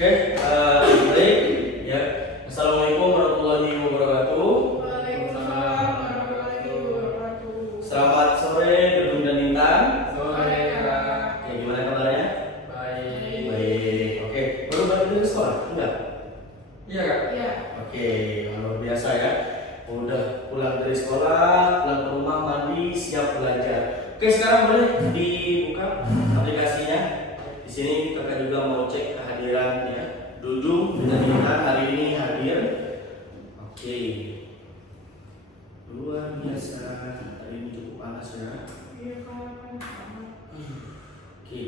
Oke, baik ya. Assalamualaikum warahmatullahi wabarakatuh. Waalaikumsalam warahmatullahi wabarakatuh. Selamat sore, Dudung dan Intan. Sore, Kak. Oke, gimana kabarnya? Baik. Baik. Oke, baru balik dari sekolah? Enggak? Iya, Kak. Iya. Oke, luar biasa ya. Udah pulang dari sekolah, pulang ke rumah, mandi, siap belajar. Oke, sekarang boleh dibuka aplikasinya. Di sini kakak juga mau cek kehadiran ya. Dudung dan Intan hari ini hadir. Oke. Luar biasa. Hari ini cukup panas ya. Iya, Kak. Oke.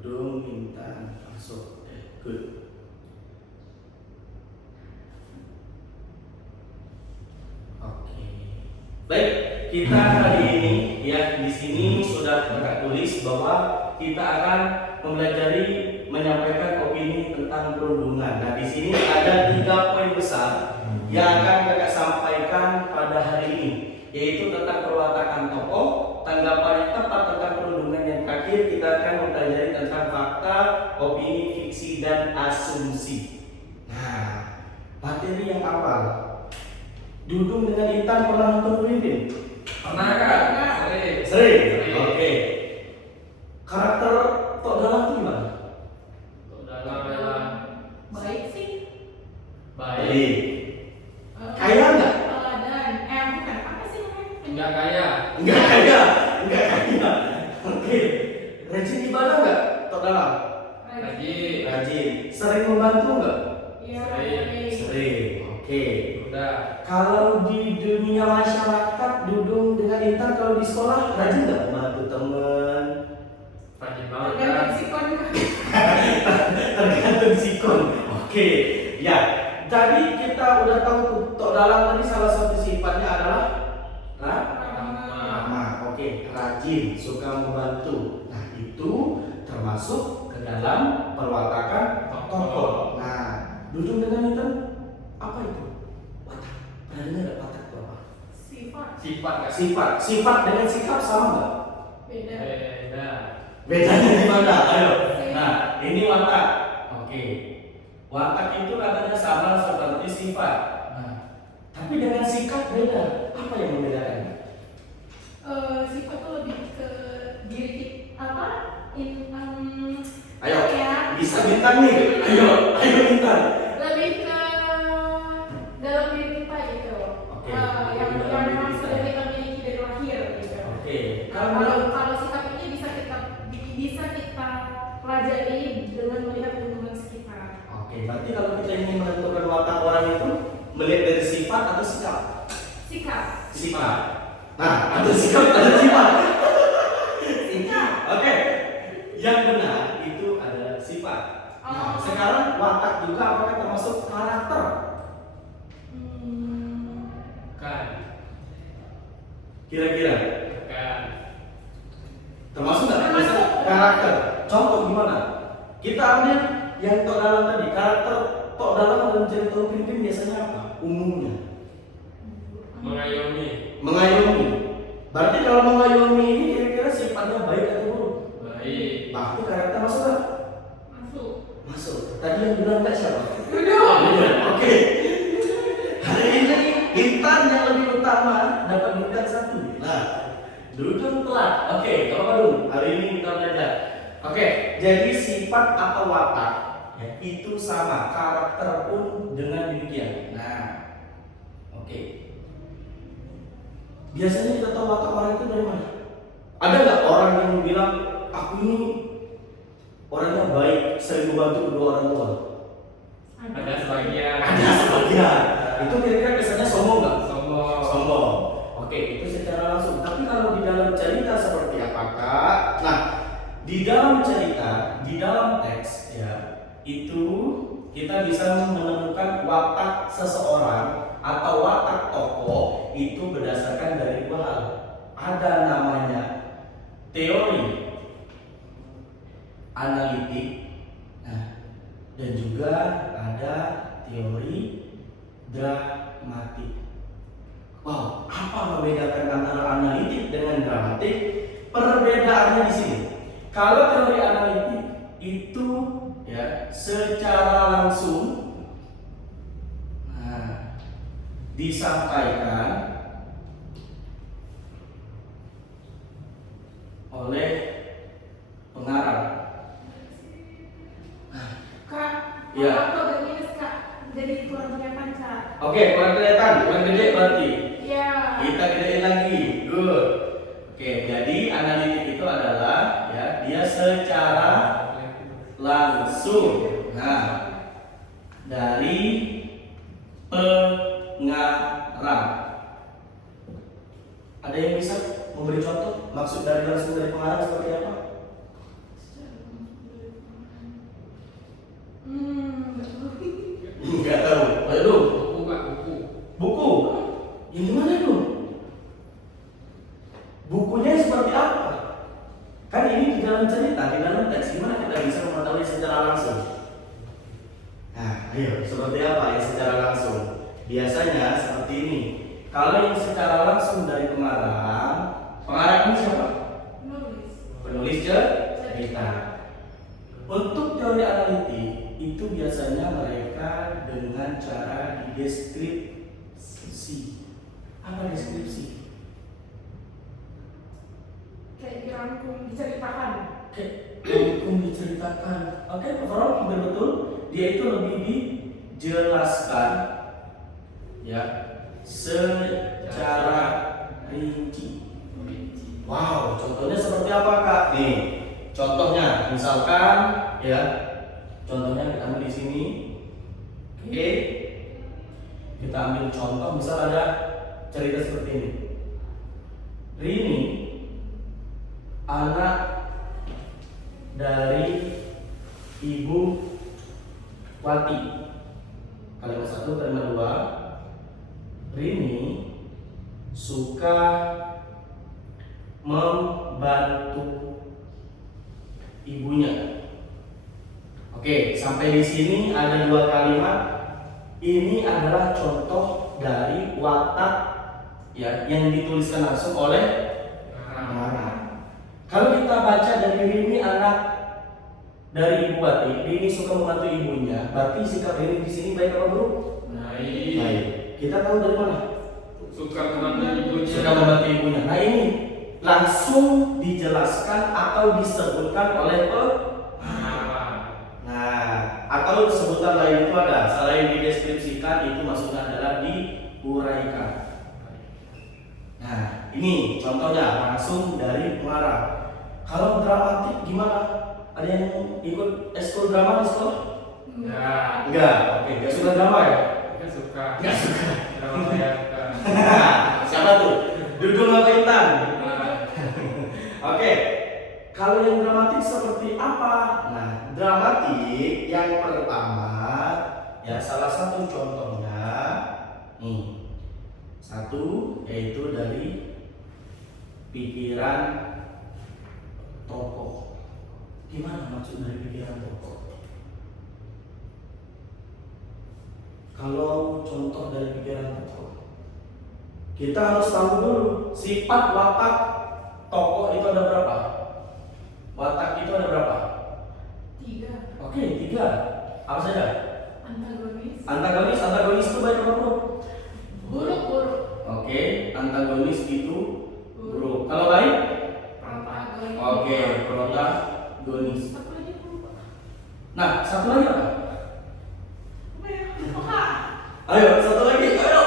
Dudung, Intan, masuk. Good. Oke. Baik, kita hari ini ya di sini sudah kakak tulis bahwa kita akan mempelajari menyampaikan opini tentang perundungan. Nah, di sini ada 3 poin besar yang akan kakak sampaikan pada hari ini, yaitu tentang perwatakan tokoh, tanggapan yang tepat tentang perundungan, yang terakhir kita akan mempelajari tentang fakta, opini, fiksi, dan asumsi. Nah, materi yang awal, Dudung dengan Intan pernah nonton pemimpin? Pernah, Kak? Sering. Sering? Oke. Karakter Tok Dalang itu gimana? Dalam baik sih. Baik. Kaya nggak? Teladan. Bukan. Apa sih namanya? Enggak kaya. Enggak kaya. Enggak kaya. Oke. Rajin ibadah nggak Tok Dalang? Rajin. Rajin. Sering membantu nggak? Iya, Sering. Sering. Oke. Udah. Kalau di dunia masyarakat, Dudung dengan Intan kalau di sekolah rajin nggak membantu teman? Rajin banget, Kak. Tergantung sikon. Tergantung sikon. Oke. Ya. Tadi kita udah tahu tuh, Tok Dalang tadi salah satu sifatnya adalah ramah. Oke, rajin, suka membantu. Nah, itu termasuk ke dalam perwatakan tokoh. Nah, Dudung dengan Intan apa itu? Watak. Pernah dengar nggak watak itu apa? Sifat. Sifat, Kak. Sifat dengan sikap sama nggak? Beda. Beda. Bedanya di mana? Ayo. Nah, ini watak. Oke. Watak itu katanya sama seperti sifat. Nah, tapi dengan sikap beda. Apa yang membedakannya? Sifat tuh lebih ke diri kita Ayo. ya. Bisa bintang nih. Ayo bintang. Lebih ke dalam diri kita gitu. Oke. Yang memang sudah kita miliki dari lahir gitu. Oke. Kalau sikap ini bisa kita pelajari dengan melihat lingkungan sekitar. Oke, berarti kalau kita ingin menentukan watak orang itu melihat dari sifat atau sikap? Sikap. Sifat. Nah, ada sikap, ada sifat. Sikap. Oke. Yang benar itu adalah sifat. Nah, sekarang watak juga apakah termasuk karakter? Kan. Kira-kira Kan. termasuk nggak? Termasuk. Karakter. Contoh gimana? Kita ambil yang Tok Dalang tadi. Karakter Tok Dalang dalam cerita Pimpin biasanya apa? Umumnya Mengayomi. mengayomi. Berarti kalau mengayomi ini kira-kira sifatnya baik atau buruk? Baik. Nah, itu karakter masuk nggak? Masuk. Masuk. Tadi yang bilang nggak siapa? Duduk. Oke. Hari ini Intan yang lebih utama dapat bintang 1. Nah, Dudung telat. Oke, kalau Dudung hari ini kita belajar. Oke, jadi sifat atau watak ya, itu sama, karakter pun dengan demikian. Nah, oke. Biasanya kita tahu watak orang itu dari mana? Ada nggak orang yang bilang aku ini orangnya baik, sering membantu kedua orang tua? Ada sebagian. Ada sebagian. Itu kira-kira kesannya sombong nggak? Sombong. Sombong. Oke, itu secara langsung. Tapi kalau di dalam cerita seperti apakah? Nah, di dalam cerita, di dalam teks ya, itu kita bisa menemukan watak seseorang atau watak tokoh itu berdasarkan dari 2 hal. Ada namanya teori analitik, nah, dan juga ada teori dramatik. Wow, apa membedakan antara analitik dengan dramatik? Perbedaannya di sini. Kalau teori analitik itu ya secara langsung disampaikan oleh pengarang. Kak, Iya. aku agak minus kak, jadi kurang kelihatan kak. Oke, kurang kelihatan, kurang gede berarti. Iya. Kita gedein lagi, good. Oke, jadi analitik itu adalah ya dia secara langsung. Nah, dari pengarang. Ada yang bisa memberi contoh maksud dari langsung dari pengarang seperti apa? Enggak tahu. Belum. Buku Kak, buku. Buku. Yang gimana itu? Bukunya seperti apa? Kan ini di dalam cerita, di dalam teks, gimana kita bisa mengetahui secara langsung? Nah, ayo, seperti apa yang secara langsung? Biasanya seperti ini. Kalau yang secara langsung dari pengarang ini siapa? Nulis. Penulis cerita. Untuk teori analitik itu biasanya mereka dengan cara deskripsi. Apa deskripsi? Kayak dirangkum, diceritakan. Hukum diceritakan. Oke, overall betul. Dia itu lebih dijelaskan, ya, secara rinci. Wow, contohnya seperti apa kak? Nih, contohnya, misalkan, ya, contohnya kita ambil di sini. Oke, kita ambil contoh, misal ada cerita seperti ini. Rini anak dari Ibu Wati. Kalimat 1, kalimat 2. Rini suka membantu ibunya. Oke, sampai di sini ada 2 kalimat. Ini adalah contoh dari watak ya yang dituliskan langsung oleh pengarang. Kalau kita baca dari Rini anak dari Ibu Wati, Rini suka membantu ibunya, berarti sikap Rini di sini baik apa buruk? Baik. Baik. Kita tahu dari mana? Suka membantu ibunya. Suka membantu ibunya. Nah ini langsung dijelaskan atau disebutkan oleh pengarang. Nah, atau sebutan lain itu ada, selain dideskripsikan itu maksudnya adalah diuraikan. Nah, ini contohnya langsung dari pengarang. Kalau dramatik gimana? Ada yang ikut ekskul drama di sekolah? Ya. Enggak. Oke, enggak suka drama ya? Enggak suka. Enggak suka. Drama saya suka. Siapa tuh? Dudung apa Intan? Nah, Oke. Kalau yang dramatik seperti apa? Nah, dramatik yang pertama ya salah satu contohnya nih. Satu yaitu dari pikiran tokoh. Gimana maksud dari pikiran tokoh? Kalau contoh dari pikiran tokoh, kita harus tahu dulu sifat watak tokoh itu ada berapa? Watak itu ada berapa? 3. Oke, 3. Apa saja? Antagonis. Antagonis itu baik apa buruk? Buruk. Oke, antagonis itu buruk. Kalau baik? Protagonis. Oke, protagonis. Satu lagi aku lupa. Nah, satu lagi apa? Apa ya? Lupa. Ayo, satu lagi. Ayo.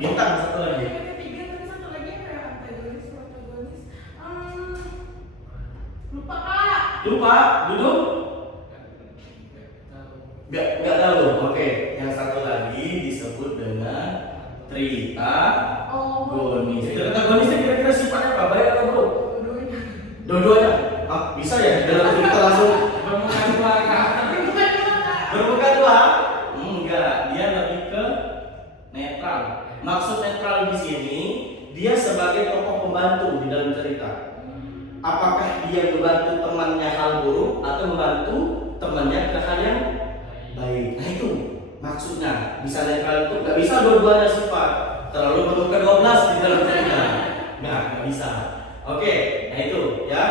Bintang satu lagi. Yang ketiga tapi satu lagi apa ya? Antagonis, protagonis. Lupa kak. Lupa, duduk. tahu. Nggak tahu. Oke, yang satu lagi disebut dengan tritagonis. Tritagonisnya kira-kira sifatnya apa? Baik atau buruk? Dua-duanya. Dua-duanya. Ah, bisa ya dalam kita langsung Bermuka dua Kak. Bukan dua kak. bermuka dua? Enggak, dia lebih ke netral. Maksud netral di sini dia sebagai tokoh pembantu di dalam cerita. Apakah dia membantu temannya hal buruk atau membantu temannya ke hal yang baik? Nah itu maksudnya. Bisa netral itu nggak bisa dua-duanya sifat. Terlalu bermuka 12 di dalam cerita. Nggak bisa. Oke, nah itu ya.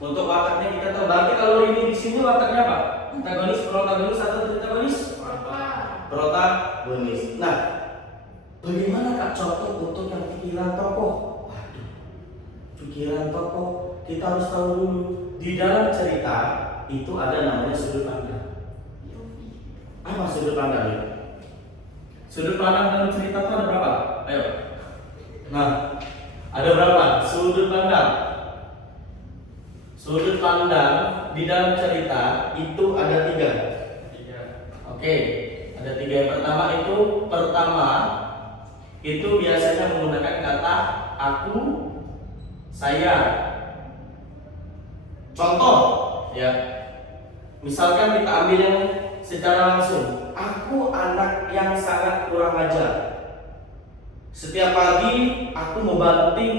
Untuk wataknya kita tahu. Berarti kalau ini di sini wataknya apa? Antagonis, protagonis atau antagonis? Protagonis. Nah, bagaimana Kak contoh untuk yang pikiran tokoh? Waduh, pikiran tokoh kita harus tahu dulu. Di dalam cerita itu ada namanya sudut pandang. Apa sudut pandang itu? Sudut pandang dalam cerita itu ada berapa? Ayo. Nah, ada berapa? Sudut pandang. Sudut pandang di dalam cerita itu ada 3. 3. Oke, ada 3. Yang pertama itu biasanya menggunakan kata aku, saya. Contoh, ya. Misalkan kita ambil yang secara langsung. Aku anak yang sangat kurang ajar. Setiap pagi aku membanting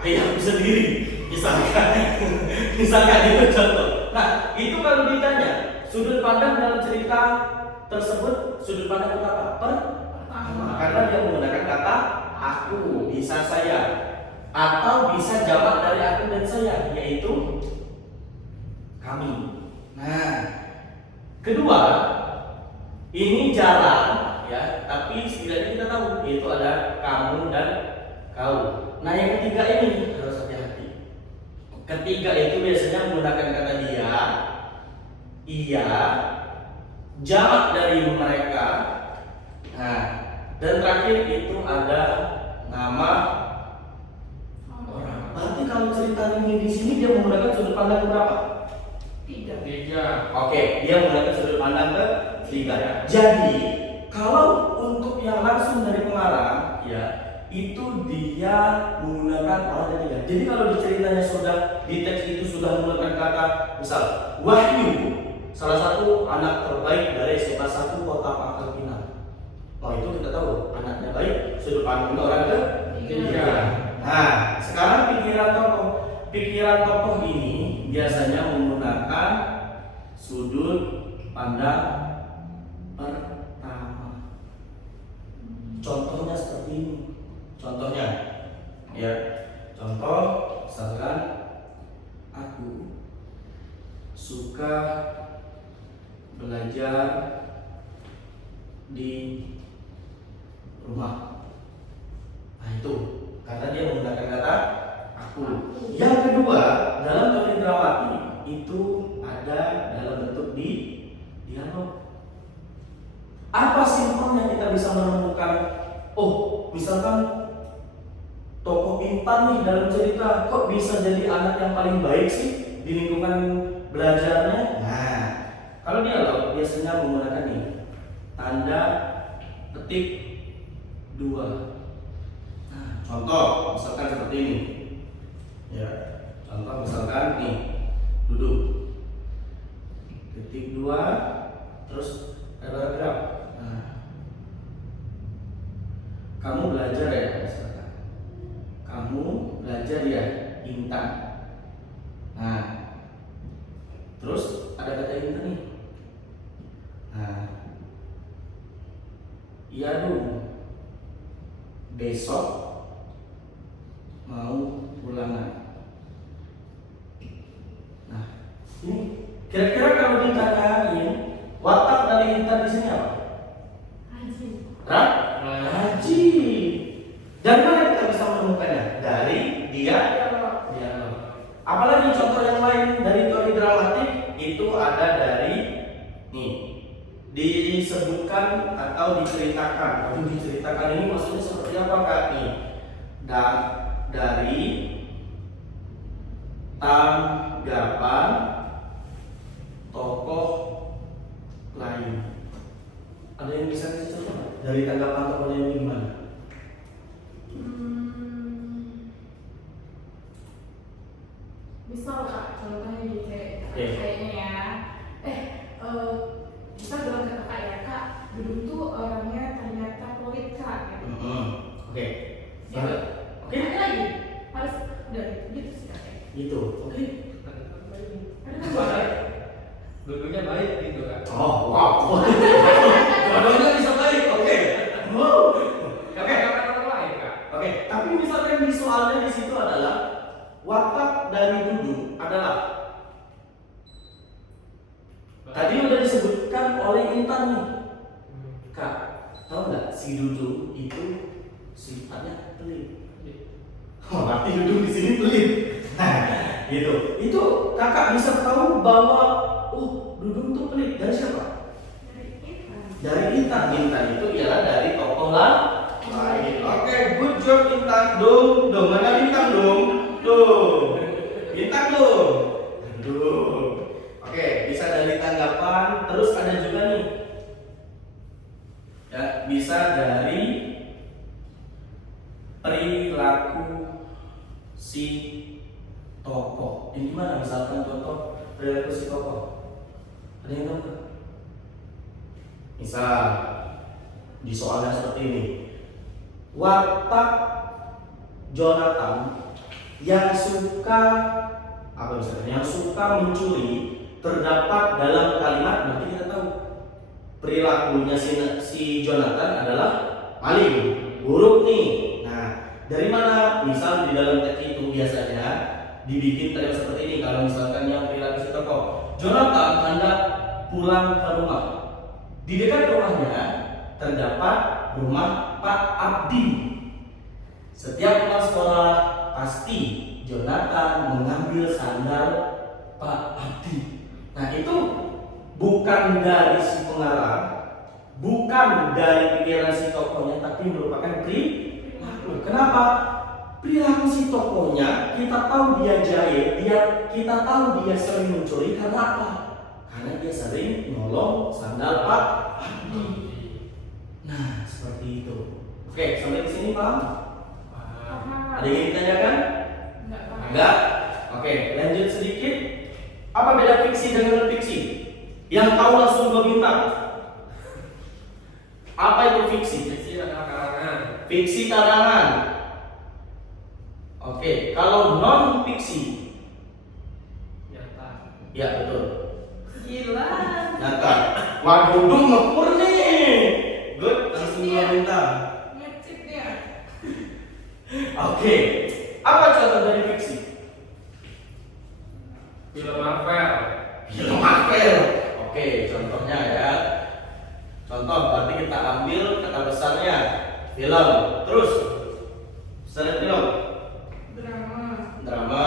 ayamku sendiri, misalkan itu contoh. Nah, itu kalau ditanya sudut pandang dalam cerita tersebut, sudut pandang itu apa? Pertama, karena dia menggunakan kata aku, bisa saya, atau bisa jamak dari aku dan saya, yaitu kami. Nah, kedua, ini jarang ya, tapi setidaknya kita tahu yaitu ada kamu dan kau. Nah, yang ketiga ini harus hati-hati. Ketiga itu biasanya menggunakan kata dia, iya, jamak dari mereka. Nah, dan terakhir itu ada nama orang. Berarti kalau cerita ini di sini dia menggunakan sudut pandang berapa? 3. Oke, dia menggunakan sudut pandang ketiga. Jadi, kalau untuk yang langsung dari pengarang, ya, itu dia menggunakan orang ketiga. Jadi kalau di ceritanya sudah di teks itu sudah menggunakan kata, misal Wahyu, salah satu anak terbaik dari salah satu kota Pangkal Pinang. Oh, itu kita tahu anaknya baik, sudut pandang orang ketiga. Nah, sekarang pikiran tokoh ini biasanya menggunakan sudut pandang pertama. Contohnya seperti ini. Contohnya, ya, contoh misalkan aku suka belajar di rumah. Nah, itu karena dia menggunakan kata aku. Yang kedua, dalam teori dramatik itu ada dalam bentuk dialog. Apa simpelnya kita bisa menemukan? Oh, misalkan tokoh Intan nih dalam cerita kok bisa jadi anak yang paling baik sih di lingkungan belajarnya? Nah, kalau dialog biasanya menggunakan nih tanda petik 2. Nah, contoh misalkan seperti ini. Ya, contoh misalkan nih, duduk. Petik 2 terus ada paragraf. Nah, kamu belajar ya, misalkan. Kamu belajar ya, Intan. Nah, terus ada kata Intan nih. Nah, iya dong. Besok mau ulangan. Nah, ini kira-kira kalau ditanyain watak dari Intan di sini apa? Rajin. Dan mana kita bisa menemukannya? Dari dialog. Apalagi contoh yang lain dari teori dramatik itu ada dari nih disebutkan atau diceritakan. Untuk diceritakan ini maksudnya seperti apa Kak? Nih, dan dari tanggapan tokoh lain. Ada yang bisa kasih contoh nggak? Dari tanggapan tokoh lain ini gimana? Misal Kak, contohnya gitu Oke. kayaknya ya. Misal dalam kata Kak ya, Kak, Dudung tuh orangnya ternyata pelit Kak. Gitu. Oke. Ya. Oke. Ada lagi, harus udah gitu sih Kak. Gitu. Oke. Ada lagi. Dulunya baik gitu kan. Oh, wow. Dua-duanya bisa baik. Oke. Wow. Oke. Kata lain Kak. Oke. Tapi misalkan di soalnya di situ adalah watak dari Dudung adalah Tadi udah disebutkan oleh Intan nih. Kak, tahu nggak si Dudu itu sifatnya pelit? Oh, berarti Dudu di sini pelit. Nah, gitu. Itu kakak bisa tahu bahwa Dudu itu pelit dari siapa? Dari Intan. Intan itu ialah dari tokoh lain. Oke, good job Intan. Dong, mana Bintang dong? Bintang dong. Oke, bisa dari tanggapan. Terus ada juga nih. Ya, bisa dari perilaku si tokoh. Ini gimana misalkan contoh perilaku si tokoh? Ada yang tahu nggak? Misal di soalnya seperti ini, watak Jonathan yang suka apa misalnya? Yang suka mencuri terdapat dalam kalimat, berarti kita tahu perilakunya si Jonathan adalah maling, buruk nih. Nah, dari mana? Misal di dalam teks itu biasanya dibikin kalimat seperti ini. Kalau misalkan yang perilaku si tokoh, Jonathan hendak pulang ke rumah. Di dekat rumahnya terdapat rumah Pak Abdi. Setiap pulang sekolah pasti Jonathan mengambil sandal Pak Abdi. Nah, itu bukan dari si pengarang, bukan dari pikiran si tokohnya, tapi merupakan perilaku. Kenapa? Perilaku si tokohnya, kita tahu dia jahil, kita tahu dia sering mencuri karena apa? Karena dia sering nolong sandal Pak Abdi. Nah, seperti itu. Oke, sampai di sini paham? Ada yang ditanyakan? Enggak? Oke, lanjut sedikit. Apa beda fiksi dengan non fiksi? Yang tahu langsung 2 bintang. Apa itu fiksi? Fiksi adalah karangan. Fiksi karangan. Oke, kalau non fiksi? Nyata. Ya betul. Gila. Nyata. Waduh, ngepur nih. Good, langsung 2 bintang. Ngecip dia. Oke, apa contoh dari fiksi? Film Marvel. Film Marvel. Oke, contohnya ya. Contoh berarti kita ambil kata besarnya film. Terus selain film, drama,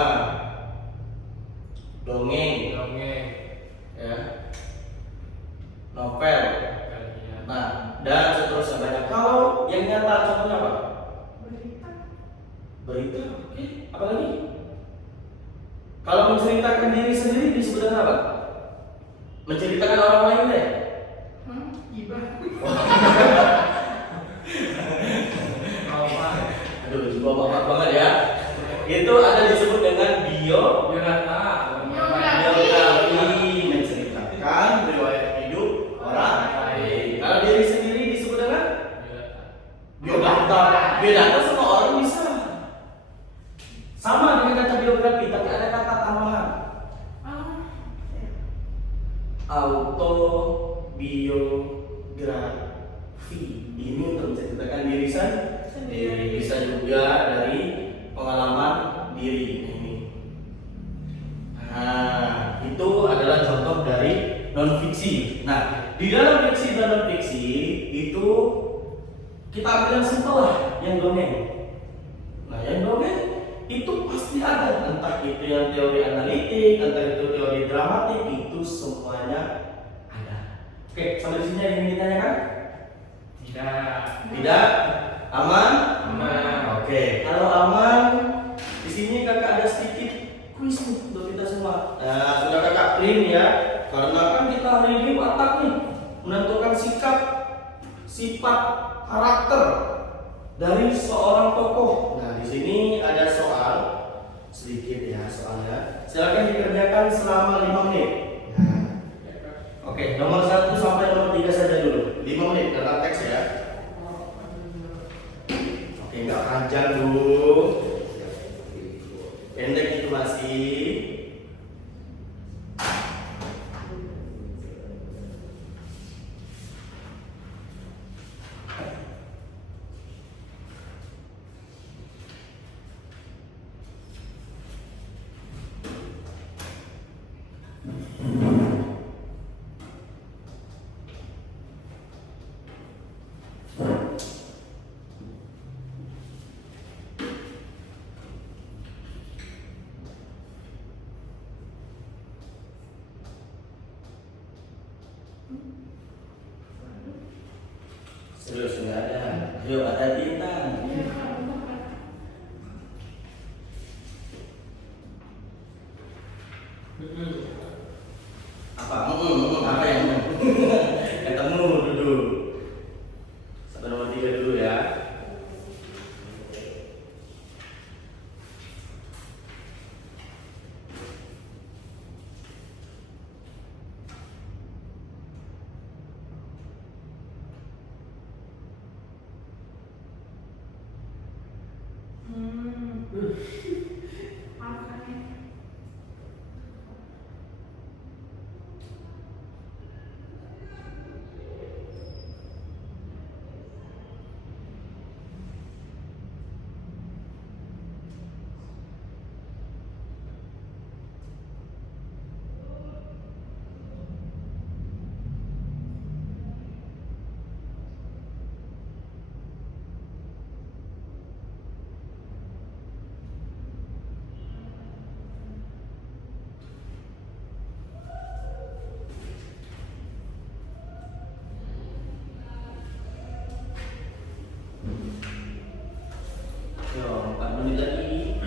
dongeng, ya, novel. Nah, dan seterusnya banyak. Kalau yang nyata contohnya apa? Berita. Oke. Apa lagi? Kalau menceritakan diri sendiri disebut dengan apa? Menceritakan orang lain deh. Gibah. Aduh, juga bapak banget ya. Itu ada disebut dengan Biodata. biografi, menceritakan riwayat hidup orang lain. Kalau diri sendiri disebut dengan biodata. Biodata semua orang bisa. Sama dengan kata biografi, tapi ada kata tambahan. Autobiografi. Ini untuk menceritakan diri sendiri. Bisa juga dari pengalaman diri ini. Nah, itu adalah contoh dari non fiksi. Nah, di dalam fiksi dan non fiksi itu kita ambil yang simpel lah, yang dongeng. Nah, yang dongeng itu pasti ada, entah itu yang teori analitik, entah itu teori dramatik, itu semuanya ada. Oke, sampai di sini ada yang ditanyakan? Tidak? Aman? Oke, kalau aman, di sini kakak ada sedikit kuis nih untuk kita semua. Nah, sudah kakak print ya, karena kan kita review watak nih, menentukan sikap, sifat, karakter dari seorang tokoh. Nah, di sini ada soal sedikit ya soalnya. Silakan dikerjakan selama 5 menit. Nah, oke, nomor 1 sampai nomor 3 saja dulu. 5 menit dalam teks ya. Oke, enggak panjang dulu. Pendek itu masih. Serius nggak ada. Yuk ada Intan. Iya kak, benar kak. Apa? Apa yang ketemu dulu. Sampai nomor 3 dulu ya. Makanya. Yo, 4 menit lagi.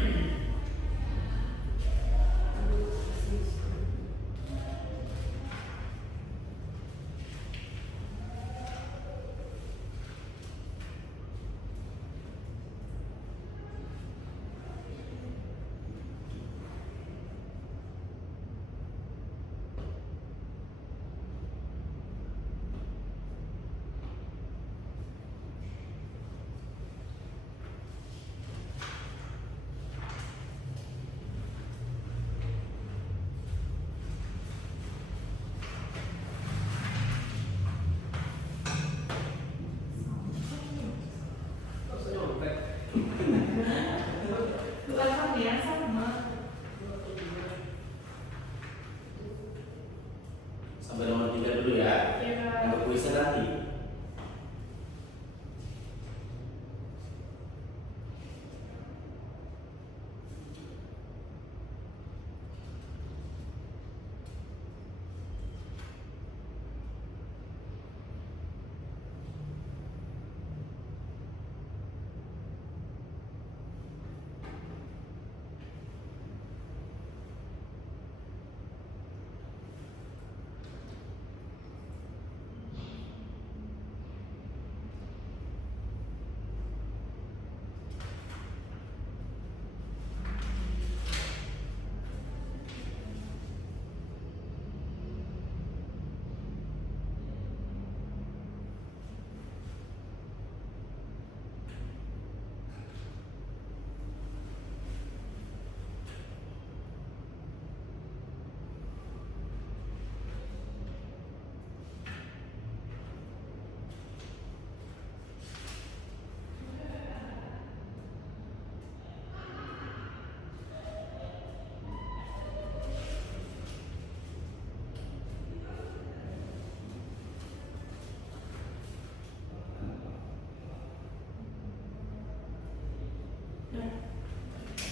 Terus nyontek. Bukan sama ya, sama. Sampai nomor 3 dulu ya. Iya kak. Untuk kuisnya nanti.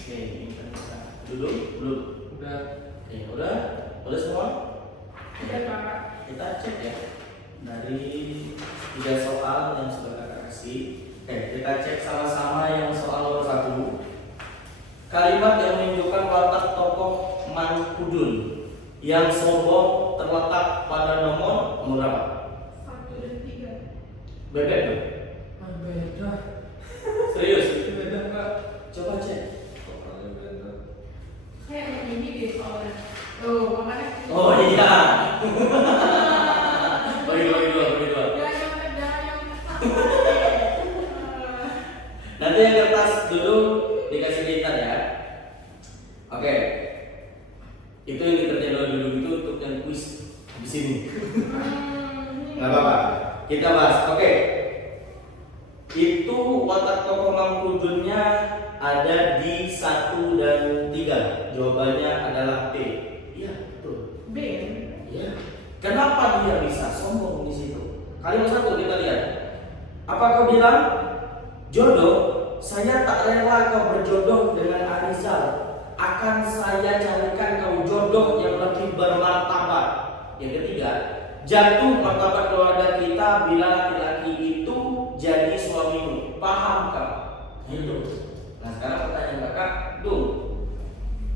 Oke, ini kan bisa. Dulu, belum. Udah. Oke, udah semua. Udah kak. Kita cek ya dari 3 soal yang sudah kakak kasih. Kita cek sama-sama yang soal nomor 1. Kalimat yang menunjukkan watak tokoh Mangkudun yang sombong terletak pada nomor berapa? 1 dan 3. Bebek tuh? Beda. Serius? Beda kak. Coba cek. Soalnya beda. Kayak yang ini deh soalnya. Oh, makanya. Oh iya. Bagi dua. Jangan yang Nanti yang kertas dulu dikasih Intan ya. Oke. Itu yang dikerjain dulu itu untuk yang kuis di sini. Nggak apa-apa. Kita bahas. Oke. Itu watak tokoh Mangkudunnya ada di 1 dan 3. Jawabannya adalah B. Iya, betul. B. Iya. Kenapa dia bisa sombong di situ? Kalimat 1 kita lihat. Apa kau bilang? Jodoh, saya tak rela kau berjodoh dengan Arizal. Akan saya carikan kau jodoh yang lebih bermartabat. Yang ketiga, jatuh martabat keluarga kita bila laki-laki itu paham kak. Itu. Nah sekarang pertanyaan kakak, Dung,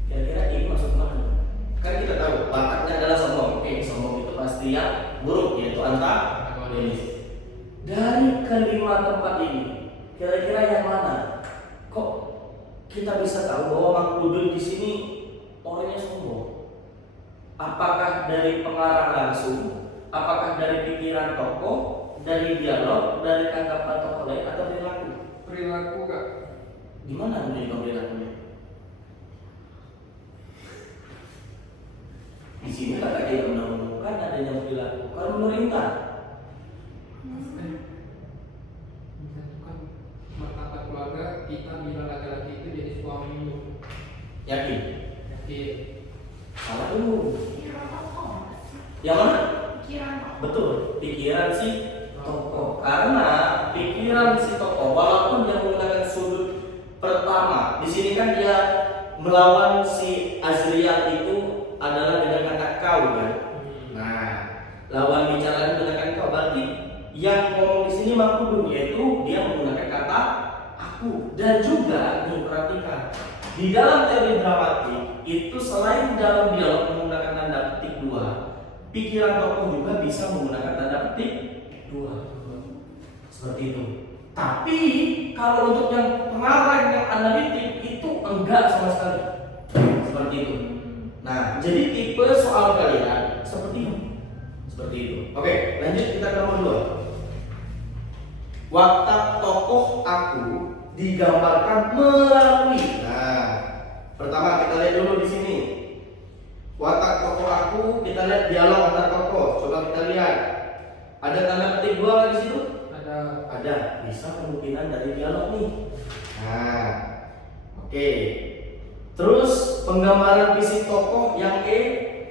kira-kira ini masuk mana? Kan kita tahu bataknya adalah sombong. Oke, sombong itu pasti yang buruk, yaitu antagonis. Dari kelima tempat ini, kira-kira yang mana? Kok kita bisa tahu bahwa Mang Kudun di sini orangnya sombong? Apakah dari pengarang langsung? Apakah dari pikiran tokoh, dari dialog, dari tanggapan tokoh lain, atau perilaku? Perilaku kak. Gimana menjadi perilakunya? Di sini kakak yang menemukan adanya perilaku. Kalau pemerintah, Menjatuhkan martabat keluarga kita bila laki-laki itu jadi suami. yakin? Yakin. Salah dulu. Pikiran tokoh. Yang mana? Pikiran tokoh. Betul, pikiran si tokoh. Karena pikiran si tokoh, walaupun dia menggunakan sudut pertama, di sini kan dia melawan si Azriel itu adalah dengan kata kau kan. Nah, lawan bicara menggunakan kau berarti yang ngomong di sini Mang Kudun, yaitu dia menggunakan kata aku. Dan juga nih perhatikan, di dalam teori dramatik itu selain dalam dialog menggunakan tanda petik dua, pikiran tokoh juga bisa menggunakan tanda petik dua. Seperti itu. Tapi kalau untuk yang pengarang yang analitik itu enggak sama sekali. Seperti itu. Nah, jadi tipe soal kalian seperti ini. Seperti itu. Oke, lanjut kita ke nomor 2. Watak tokoh aku digambarkan melalui. Nah, pertama kita lihat dulu di sini. Watak tokoh aku, kita lihat dialog antar tokoh. Coba kita lihat. Ada tanda petik 2 di situ? Ada. Bisa kemungkinan dari dialog nih. Nah, oke. Terus penggambaran fisik tokoh yang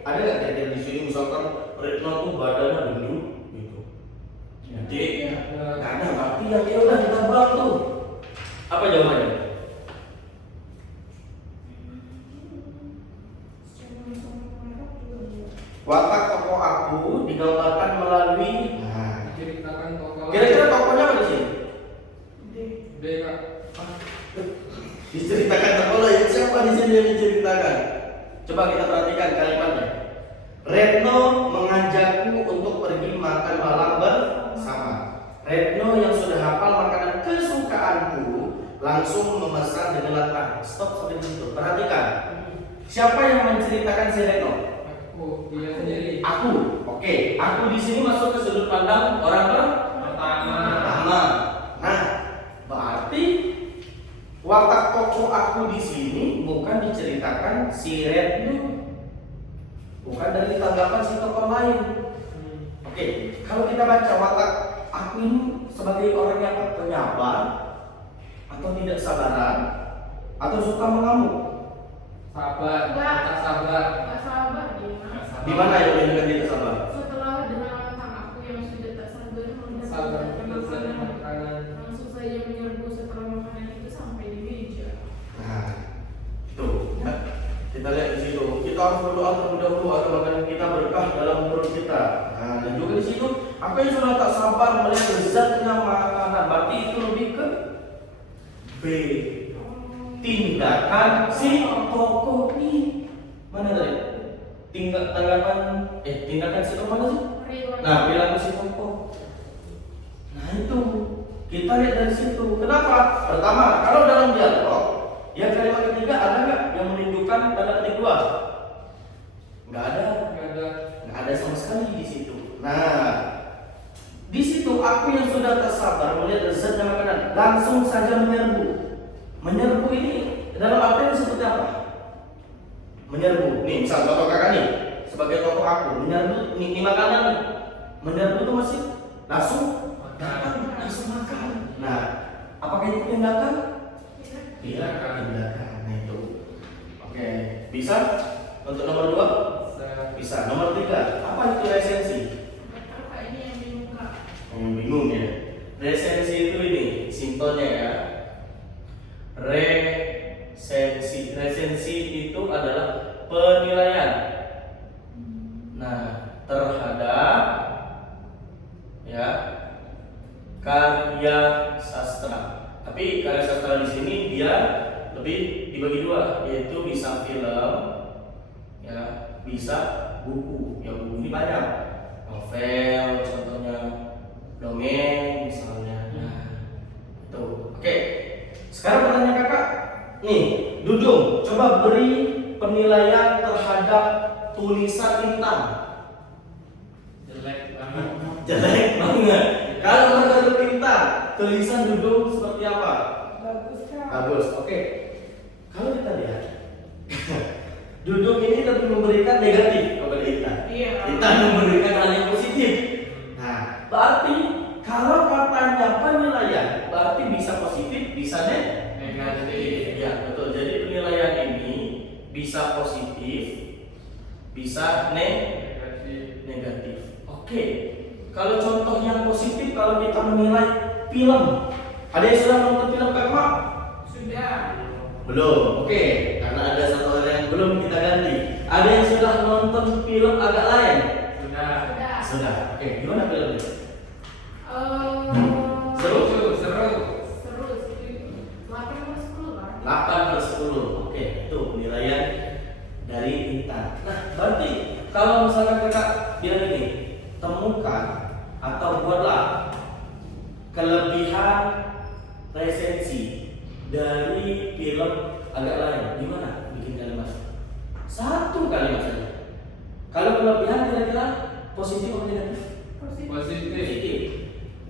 ada nggak kira-kira di sini? Misalkan Retno tuh badannya gendut gitu. Jadi nggak ada. Berarti yang udah kita buang tuh. Apa jawabannya? Watak tokoh aku digambarkan melalui. Nah, Ceritakan tokoh. kira-kira tokohnya apa di sini? D kak. Diceritakan tokoh lain. Siapa di sini yang diceritakan? Coba kita perhatikan kalimatnya. Retno mengajakku untuk pergi makan malam bersama. Retno yang sudah hafal makanan kesukaanku langsung memesan dengan latah. Stop sampai di situ. Perhatikan. Siapa yang menceritakan si Retno? Aku, dia sendiri. Aku. Oke, aku di sini masuk ke sudut pandang orang pertama. Nah, berarti watak tokoh aku di sini bukan diceritakan si Retno, bukan dari tanggapan si tokoh lain. Oke, kalau kita baca watak aku ini sebagai orang yang penyabar atau tidak sabaran atau suka mengamuk. Sabar. Enggak. Kita sabar. Gak sabar dia. Di mana yang menunjukkan tidak sabar? Setelah dengar tentang aku yang sudah tak sabar Sabar. makanan, Makanan. langsung saja menyerbu setelah makanan itu sampai di meja. Nah, tuh. Kita lihat di situ. Kita harus berdoa terlebih dahulu agar makanan kita berkah dalam perut kita. Nah, dan juga di situ, apa yang sudah tak sabar melihat lezatnya makanan. Berarti itu lebih ke B. Tindakan si tokoh ini. Mana tadi? Tindakan si tokoh mana sih? Nah, perilaku si tokoh. Nah itu kita lihat dari situ. Kenapa? Pertama, kalau dalam dialog, yang kalimat ketiga ada nggak yang menunjukkan tanda petik 2? Nggak ada. Nggak ada sama sekali di situ. Nah, di situ aku yang sudah tak sabar melihat lezatnya makanan langsung saja menyerbu. Menyerbu ini dalam artian seperti apa? Menyerbu. Nih, misal contoh kakak nih sebagai tokoh aku menyerbu ini makanan nih. Menyerbu itu masih langsung makan. Nah, apakah itu tindakan? Tindakan. Nah itu. Oke, bisa untuk nomor 2? Bisa. Nomor 3, apa itu resensi? Kak ini yang bingung kak. Bingung ya. Resensi itu ini simpelnya ya. Resensi itu adalah penilaian. Nah, terhadap ya karya sastra. dibagi dua, yaitu bisa film, ya, bisa buku. Yang buku ini banyak, novel, contohnya dongeng misalnya. Nah, itu. Oke. Sekarang pertanyaan kakak, nih, Dudung, coba beri penilaian terhadap tulisan Intan. Jelek banget. Jelek banget. Kalau menurut Intan, tulisan Dudung seperti apa? Bagus kak. Bagus. Oke. Kalau kita lihat, Dudung ini lebih memberikan negatif kepada Intan. Iya. Intan memberikan hal yang positif. Nah, berarti kalau katanya penilaian, berarti bisa positif, bisa Negatif. Ya, betul. Jadi penilaian ini bisa positif, bisa negatif. Oke. Kalau contoh yang positif, kalau kita menilai film, ada yang sudah nonton film Kakak? Sudah. Belum. Oke. Karena ada satu orang yang belum, kita ganti. Ada yang sudah nonton film agak lain? Sudah. Sudah. Sudah. Oke. Gimana filmnya? Seru. Seru. Seru sih. 8/10 lah. 8/10. Oke, itu penilaian dari Intan. Nah, berarti kalau misalnya kakak bilang ini, temukan atau buatlah kelebihan resensi dari film agak lain. Gimana bikin kalimat? Satu kalimat saja. Kalau kelebihan kira-kira positif atau negatif? Positif.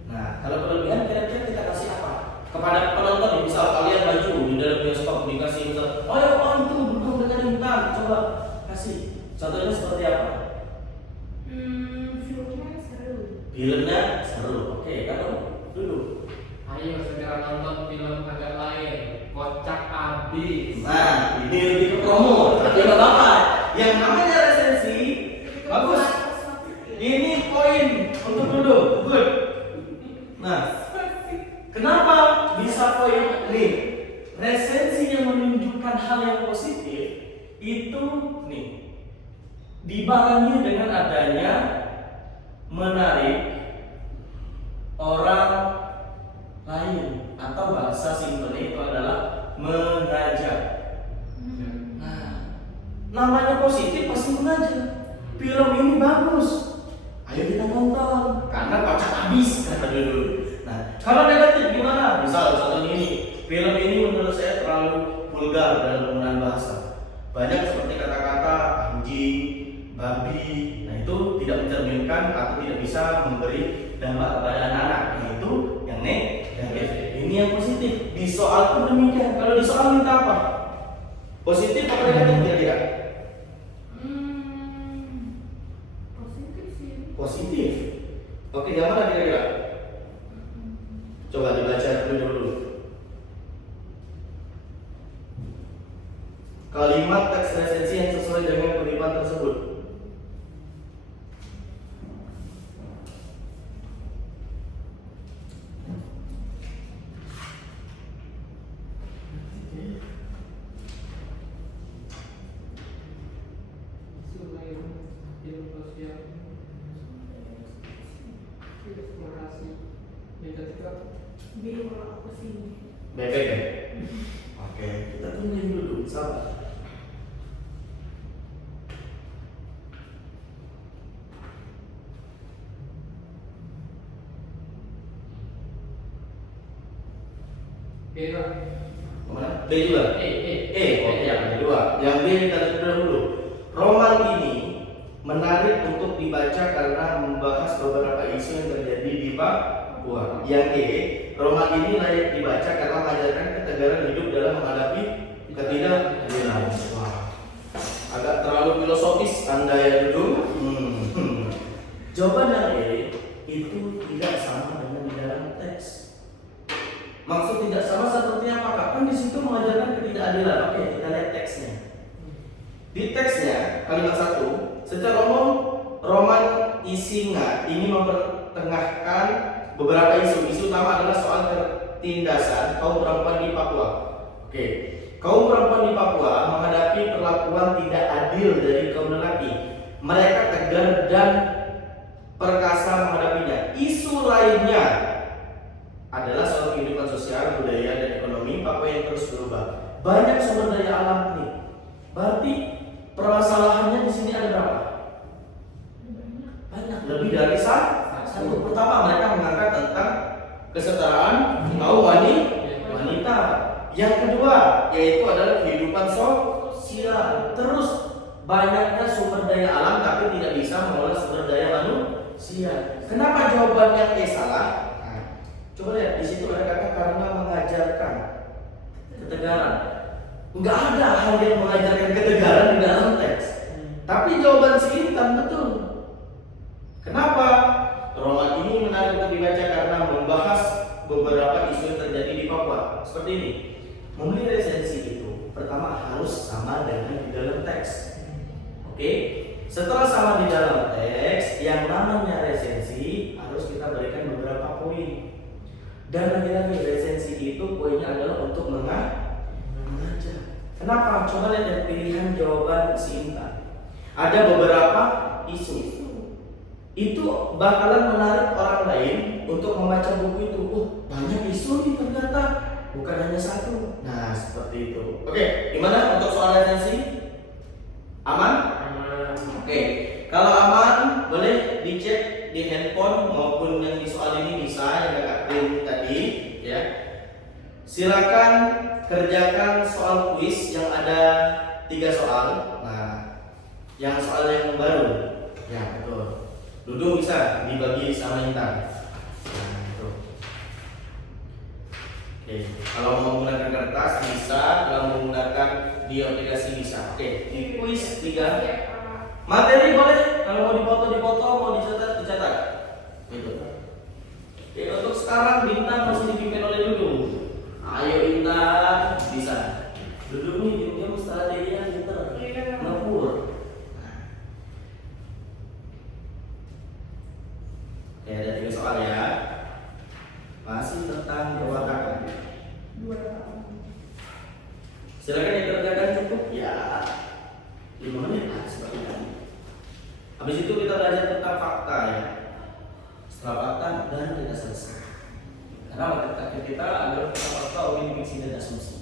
Nah, kalau kelebihan kira-kira kita kasih apa? Kepada penonton, misal kalian baju di dalam bioskop dikasih misal, oh ya antum duduk dengan Intan, coba kasih. Contohnya seperti apa? Filmnya seru. Filmnya seru. Oke, kalau dulu. Ayo segera nonton film agak lain. Kocak abis. Nah, ini lebih ke promo. Tapi nggak apa-apa. Yang namanya resensi bagus. Ini poin untuk duduk. Good. Nah, kenapa bisa poin nih? Resensi yang menunjukkan hal yang positif itu nih dibarengi dengan adanya menarik orang lain atau bahasa simpelnya itu adalah mengajak. Nah, namanya positif pasti mengajak. Film ini bagus, ayo kita nonton karena kocak habis kata dulu. Nah, kalau negatif gimana? Misal contoh ini, film ini menurut saya terlalu vulgar dalam penggunaan bahasa. Banyak seperti kata-kata anjing, babi. Nah, itu tidak mencerminkan atau tidak bisa memberi dampak kepada anak-anak. Nah, itu yang negatif. Ini yang positif. Di soal pun demikian. Kalau di soal minta apa? Positif atau negatif kira-kira? Positif sih. Positif. Oke, yang mana kira-kira? Coba dibaca dulu. Kalimat teks resensi yang sesuai dengan kutipan tersebut. Film sosial. Eksplorasi. Negatif. Bingung aku sih. Bebek ya? Oke, kita tungguin dulu, sabar. Beda. Mana? B juga? Oke, yang kedua. Yang B kita lihat dulu. Roman ini menarik untuk dibaca karena membahas beberapa isu yang terjadi di Papua. Yang E, roman ini layak dibaca karena mengajarkan ketegaran hidup dalam menghadapi ketidakadilan. Wah, agak terlalu filosofis Anda ya dulu. Jawaban yang E itu tidak sama dengan di dalam teks. Maksud tidak sama seperti apa? Kan di situ mengajarkan ketidakadilan. Oke, kita lihat teksnya. Di teksnya kalimat 1, secara umum roman Isinga ini mempertengahkan beberapa isu. Isu utama adalah soal ketindasan kaum perempuan di Papua. Oke, kaum perempuan di Papua menghadapi perlakuan tidak adil dari kaum lelaki. Mereka tegar dan perkasa menghadapinya. Isu lainnya adalah soal kehidupan sosial, budaya, dan ekonomi Papua yang terus berubah. banyak sumber daya alam nih. Berarti permasalahannya di sini ada berapa? Banyak, lebih dari satu. Pertama, mereka mengangkat tentang kesetaraan kaum wanita. Yang kedua, yaitu adalah kehidupan sosial. Terus banyaknya sumber daya alam tapi tidak bisa mengolah sumber daya manusia. Kenapa jawaban yang salah? Nah, coba lihat di situ ada kata karena mengajarkan ketegaran. Enggak ada hal yang mengajarkan ketegaran di dalam teks. Tapi jawaban si Intan betul. Kenapa? Roman ini menarik untuk dibaca karena membahas beberapa isu yang terjadi di Papua. Seperti ini. Membeli resensi itu pertama harus sama dengan di dalam teks. Oke? Setelah sama di dalam teks, yang namanya resensi harus kita berikan beberapa poin. Dan lagi-lagi resensi itu poinnya adalah untuk mengajar. Kenapa? Coba lihat pilihan jawaban si Intan. Ada beberapa isu. Itu bakalan menarik orang lain untuk membaca buku itu. Oh, banyak isu nih ternyata, bukan hanya satu. Nah, seperti itu. Oke, gimana untuk soal resensi? Aman? Oke, kalau aman boleh dicek di handphone maupun yang di soal ini bisa yang kakak print tadi, ya. Silakan kerjakan soal kuis yang ada 3 soal. Nah, yang soal yang baru, ya betul. Duduk bisa dibagi sama Intan. Nah, itu. Oke, kalau mau menggunakan kertas bisa, kalau menggunakan di aplikasi bisa. Oke, di kuis 3. Materi boleh, kalau mau dipoto, mau dicatat. Gitu. Oke, untuk sekarang Bintang masih dipimpin oleh Dudung. Ayo Intan, bisa. Dudung nih, dia mesti ada yang gitu. Ngapur. Oke, ada 3 soal ya. Masih tentang perwatakan. 2 tahun. Silakan dikerjakan cukup ya 5 menit lah seperti tadi. Habis itu kita belajar tentang fakta ya. Setelah fakta dan kita selesai. Karena materi kita adalah fakta, opini, fiksi dan asumsi.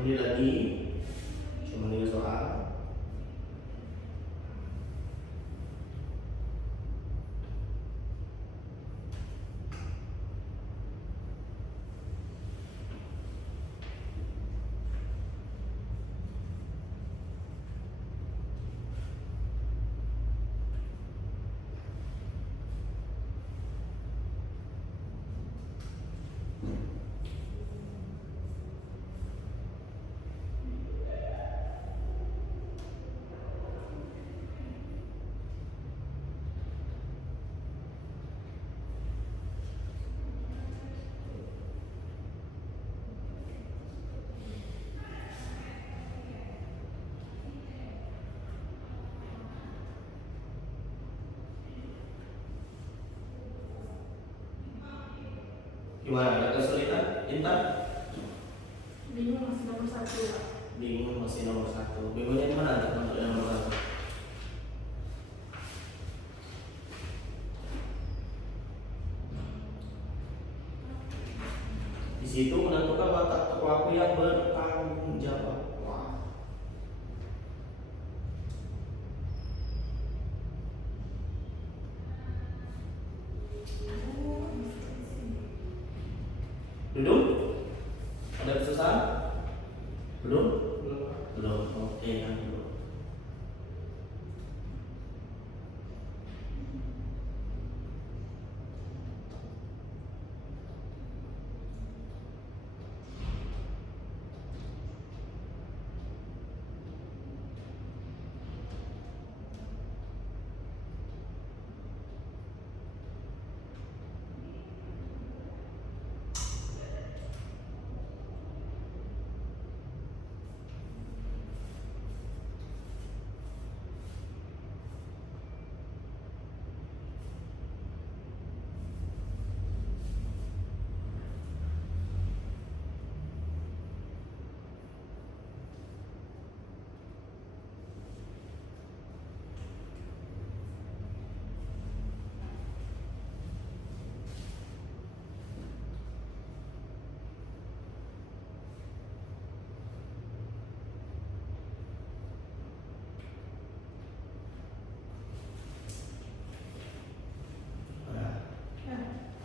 Ini lagi cuma 3 soal. Gimana? Ada kesulitan? Intan? Bingung masih nomor 1. Bingung masih nomor 1. Bingungnya di mana untuk nomor 1? situ menentukan watak pelaku yang bertanggung jawab. Wah. Duduk? Ada kesusahan? Belum? Belum. Belum. Oke, kan dulu.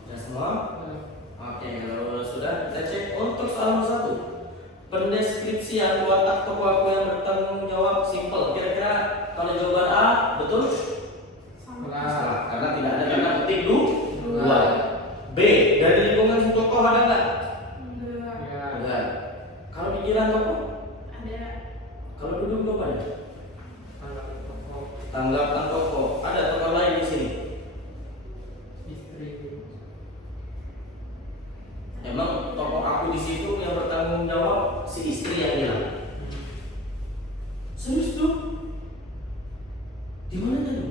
Sudah semua? Oke, kalau sudah kita cek untuk soal nomor 1. Pendeskripsian watak tokoh aku yang bertanggung jawab simple. Kira-kira kalau jawaban A betul? Salah, karena tidak ada kata petik dua. B, dari lingkungan si tokoh ada nggak? Enggak. Enggak. Kalau pikiran tokoh? Ada. Kalau duduk jawabannya? Tanggapan tokoh. Tanggapan tokoh. Ada tokoh lain di sini? Istri. Emang tokoh aku di situ yang bertanggung jawab si istri yang bilang. Serius tuh? Di mana tadi?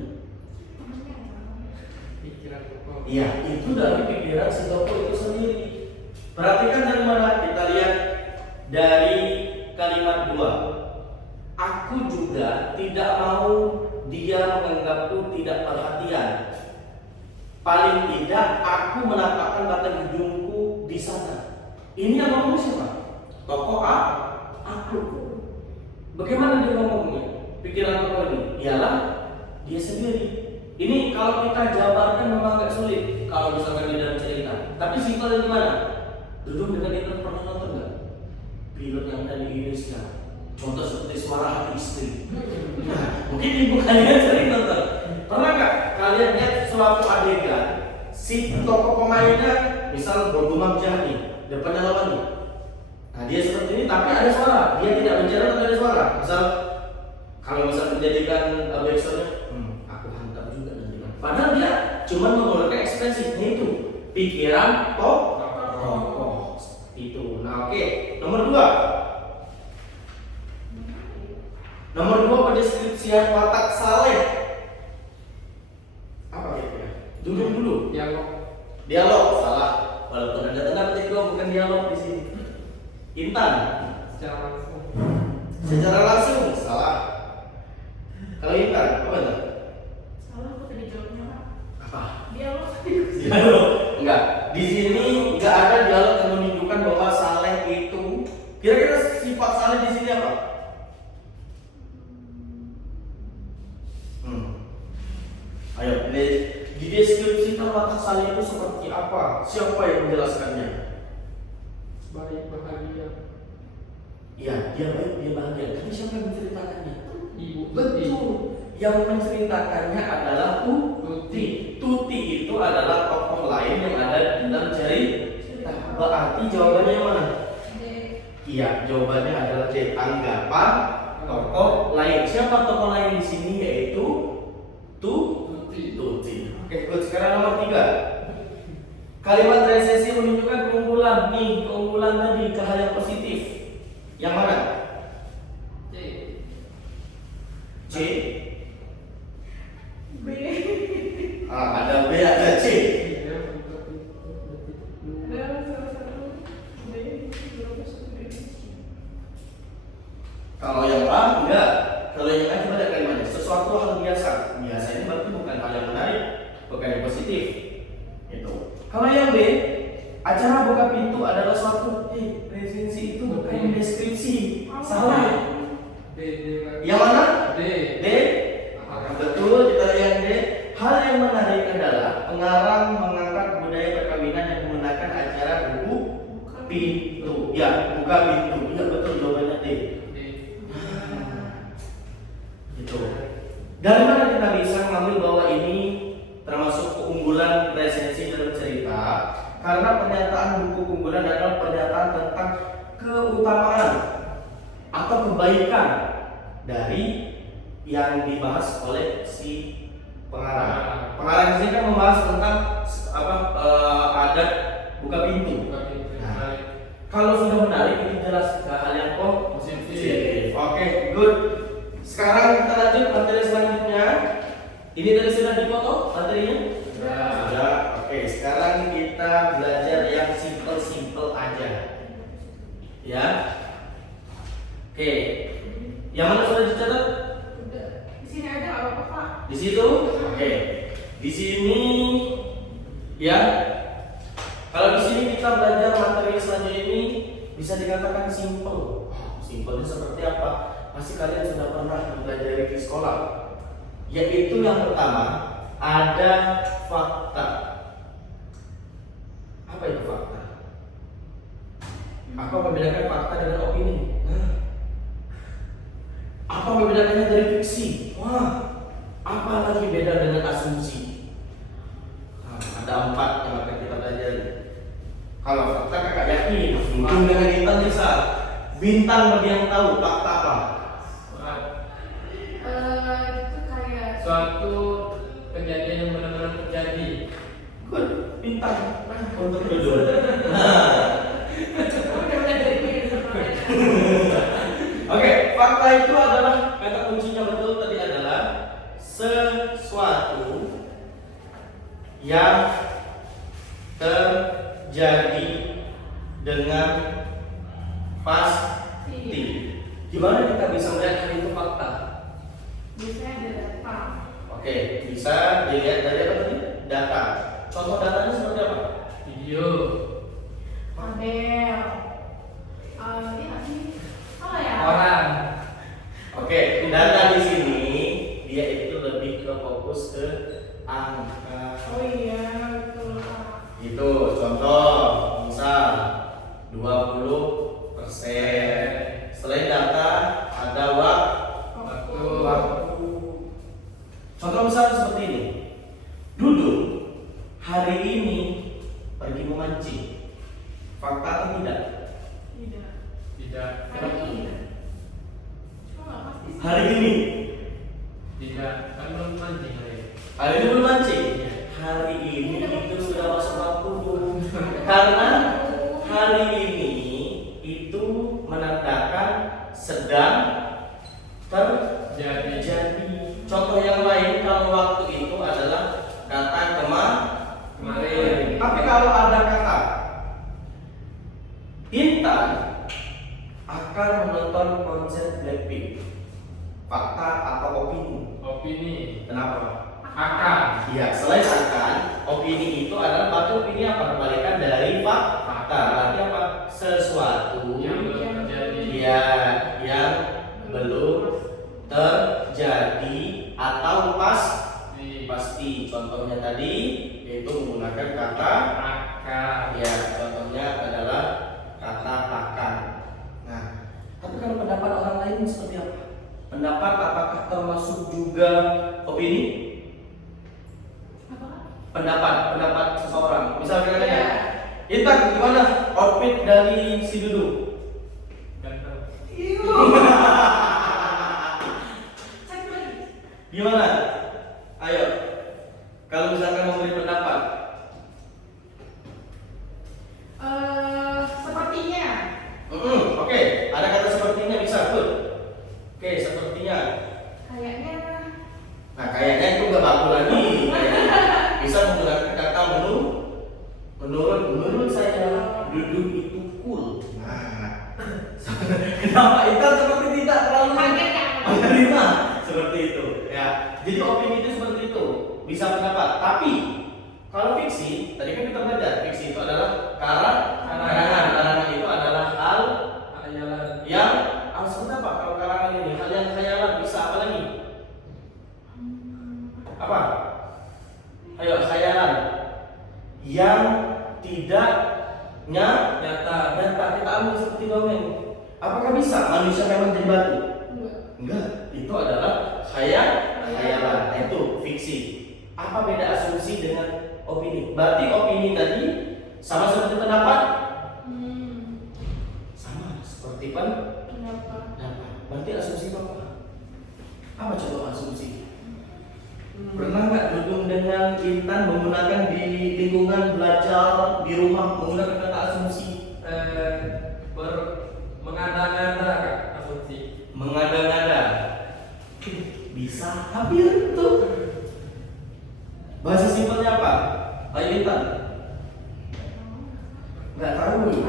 Pikiran tokoh. Iya, itu dari pikiran si tokoh itu sendiri. Perhatikan dari mana? Kita lihat dari kalimat 2. Aku juga tidak mau dia menganggapku tidak perhatian. Paling tidak aku menampakkan batang hidungku di sana. Ini yang ngomong siapa? Tokoh aku. Bagaimana dia ngomongnya? Pikiran tokoh ini ialah dia sendiri. Ini kalau kita jabarkan memang agak sulit kalau misalkan di dalam cerita. Tapi simpel di mana? Duduk dengan itu pernah nonton nggak? Film yang ada di Indonesia. Contoh seperti Suara Hati Istri. Nah, mungkin ibu kalian sering nonton. Pernah nggak kalian lihat suatu adegan si tokoh pemainnya misal bergumam jahat nih depannya lawan nih. Nah dia seperti ini tapi ada suara. Dia tidak bicara tapi ada suara. Misal kalau misal menjadikan backsoundnya, aku hantam juga nanti. Padahal dia cuma mengeluarkan ekspresinya itu pikiran tokoh itu. Nah oke. Nomor 2. Nomor 2 pendeskripsian watak Saleh. Apa kira-kira? Duduk dulu. Dialog salah. Walaupun ada tanda petik 2 bukan dialog di sini. Intan. Secara langsung. Secara langsung salah. Kalau Intan apa itu? Salah aku tadi jawabnya Pak. Apa? Dialog. Dialog. Enggak. Di sini enggak ada dialog yang menunjukkan bahwa Saleh itu. Kira-kira sifat Saleh di sini apa? Ayo, dideskripsikan watak Saleh itu seperti apa? Siapa yang menjelaskannya? Baik, bahagia. Iya, dia baik, dia bahagia. Tapi siapa yang menceritakannya? Ibu. Betul. Yang menceritakannya adalah Tuti. Tuti itu adalah tokoh lain yang ada di dalam cerita. Berarti jawabannya mana? D. Iya, jawabannya adalah D. Tanggapan tokoh lain. Siapa tokoh lain di sini? Yaitu Tuti. Oke, good. Sekarang nomor 3. Kalimat resesi menunjukkan keunggulan. Nih, keunggulan tadi ke hal yang positif. Yang mana? C. C. B. Ada B, ada C. Iya, Ada salah satu B. Berapa satu B? Kalau yang A enggak. Kalau yang A cuma ada kalimatnya sesuatu hal biasa. Biasa ini berarti bukan hal yang menarik, bukan yang positif. Itu. Kalau yang B, acara buka pintu adalah suatu resensi itu bukan deskripsi. Salah. D. Yang mana? D. D. Betul, kita lihat D. Hal yang menarik adalah pengarang mengangkat budaya perkawinan yang menggunakan acara buku pintu. Ya, buka pintu. Ya betul, jawabannya D. D. Gitu. Dari mana kita bisa mengambil bahwa ini termasuk keunggulan resensi dalam cerita? Karena pernyataan buku keunggulan adalah pernyataan tentang keutamaan atau kebaikan dari yang dibahas oleh si pengarang. Pengarang di sini kan membahas tentang adat buka pintu. Buka pintu. Nah, kalau sudah menarik itu jelas hal yang positif. Oke, good. Sekarang kita lanjut materi selanjutnya. Ini tadi sudah dipoto materinya? Sudah. Oke, sekarang kita belajar yang simple aja. Ya. Oke. Yang mana sudah dicatat? Udah. Di sini ada apa Pak? Di situ? Oke. Di sini ya. Kalau di sini kita belajar materi selanjutnya ini bisa dikatakan simple. Simpelnya seperti apa? Pasti kalian sudah pernah mempelajari di sekolah. Yaitu yang pertama ada fakta. Apa itu fakta? Apa membedakan fakta dengan opini? Nah, apa membedakannya dari fiksi? Wah, apa lagi beda dengan asumsi? Nah, ada 4 yang akan kita pelajari. Kalau fakta kakak yakin, mungkin dengan bintang bisa. Bintang bagi yang tahu fakta apa? Itu kayak Suatu kejadian yang benar-benar terjadi. Good, bintang. Nah, untuk judul. Nah, udah dari ini sebenarnya. oke, fakta itu adalah kata kuncinya betul tadi adalah sesuatu yang terjadi dengan pasti. Gimana kita bisa melihat hal itu fakta? Biasanya ada data. Oke, bisa dilihat dari apa tadi? Data. Contoh datanya seperti apa? Video. Tabel. Ini apa sih? Apa ya? Orang. Oke, data di sini dia itu lebih ke fokus ke angka. Oh iya, betul Pak. Itu contoh, misal 20%. Selain data ada Waktu. waktu. Contoh misal seperti ini. Duduk hari ini pergi memancing. Fakta atau tidak? Tidak. Tidak. Hari ini. Cuma nggak pasti sih. Hari ini. Tidak. Kan belum mancing lagi. Hari ini belum mancing. Hari ini itu sudah masuk waktu. Karena hari ini itu menandakan sedang terjadi. Contoh yang lain kalau waktu itu adalah kata kemarin. Tapi kalau ada kata Intan akan menonton konser Blackpink. Fakta atau opini? Opini. Kenapa? Akan. Iya, selain akan, opini itu adalah batu opini apa? Kebalikan dari fakta. Berarti apa? Sesuatu Yang belum terjadi. ya yang belum terjadi atau pasti. Contohnya tadi yaitu menggunakan kata Akan. ya, contohnya adalah kata akan. Nah, tapi kalau pendapat orang lain seperti apa? Pendapat apakah termasuk juga opini? Apa? Pendapat seseorang. Misalnya Iya. Intan, gimana outfit dari si Dudu? Ganteng. Cek lagi. Gimana? Ayo. Kalau misalkan memberi pendapat. Sepertinya. Oke. Ada kata sepertinya bisa, good. Oke, sepertinya. Kayaknya. Nah, kayaknya itu nggak baku lagi. Bisa menggunakan kata menurut saya duduk itu cool. Nah, kenapa Intan seperti tidak terlalu Kaget ya? menerima seperti itu? Ya, jadi opini itu seperti itu. Bisa pendapat, tapi Kalau fiksi, tadi kan kita belajar fiksi itu adalah karangan itu adalah hal Khayalan. yang seperti apa? Kalau karangan ini hal yang khayalan, bisa apa lagi? Apa? Ayo, khayalan yang tidak nyata. Kita ambil seperti dongeng. Apakah bisa manusia memang jadi batu? Enggak. Itu adalah khayalan. Nah, itu fiksi. Apa beda asumsi dengan opini? Berarti opini tadi sama seperti pendapat? Sama seperti pendapat. Berarti asumsi itu apa? Apa contoh asumsi? Pernah nggak duduk dengan Intan menggunakan di lingkungan belajar di rumah menggunakan kata asumsi? Mengada-ngada Kak, asumsi. Mengada-ngada. Bisa hampir tuh. Bahasa simpelnya apa? Ayo Intan. Nggak tahu.